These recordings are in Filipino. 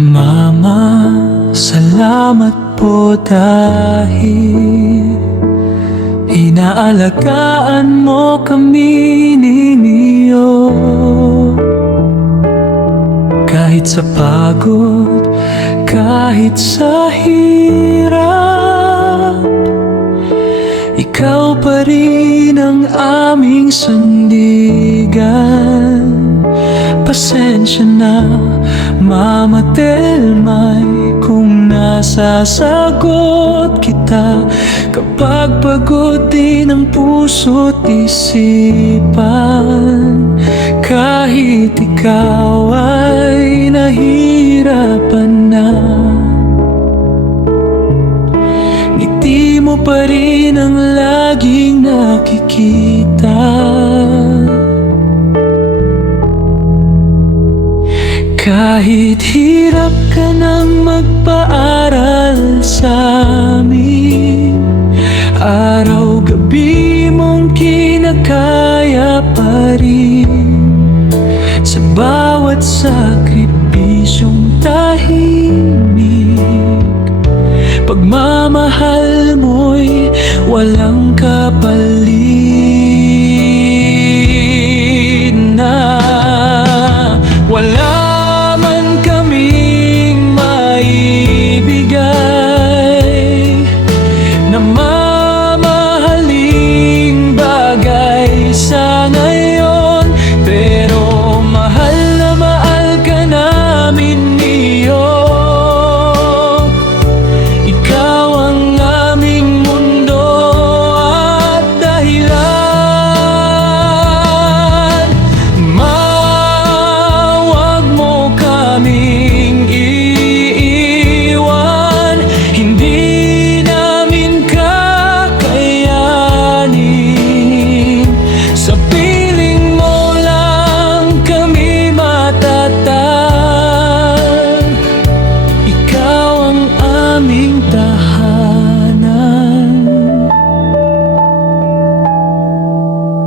Mama, salamat po dahil inaalagaan mo kami ni Neo. Kahit sa pagod, kahit sa hirap, ikaw pa rin ang aming sandigan. Pasensya na, Mama Telmay, kung nasasagot kita kapag pagod din ang puso't isipan. Kahit ikaw ay nahihirapan na, ngiti mo pa rin ang laging nakikita. Kahit hirap ka nang magpaaral sa amin, araw-gabi mong kinakaya pa rin. Sa bawat sakripisyong tahimik, pagmamahal mo'y walang kapalit na. Wala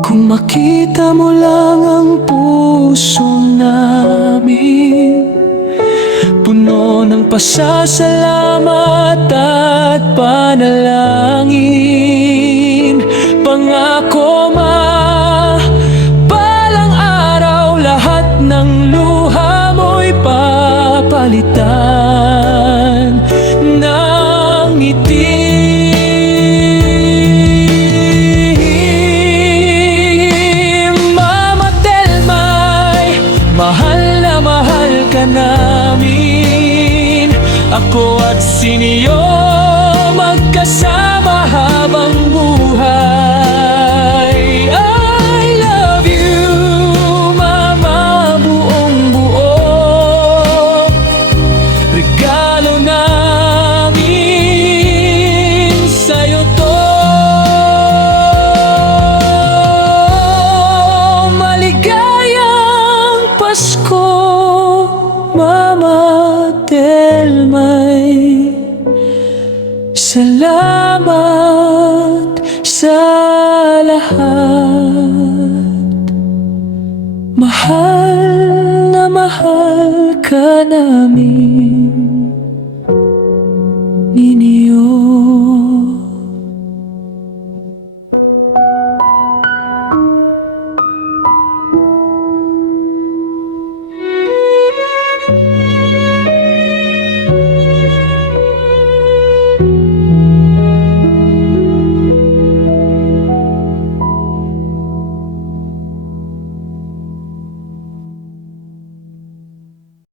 kung makita mo lang ang puso namin, puno ng pasasalamat at panalangin. Pangako balang araw, lahat ng luha mo'y papalitan ng ngiti. Mahal ka namin, ako at si Neo, magkasama habang buhay. I love you, Mama, buong buo. Regalo namin sa'yo to. Maligayang Pasko, Mama Telmay. Salamat sa lahat. Mahal na mahal ka namin.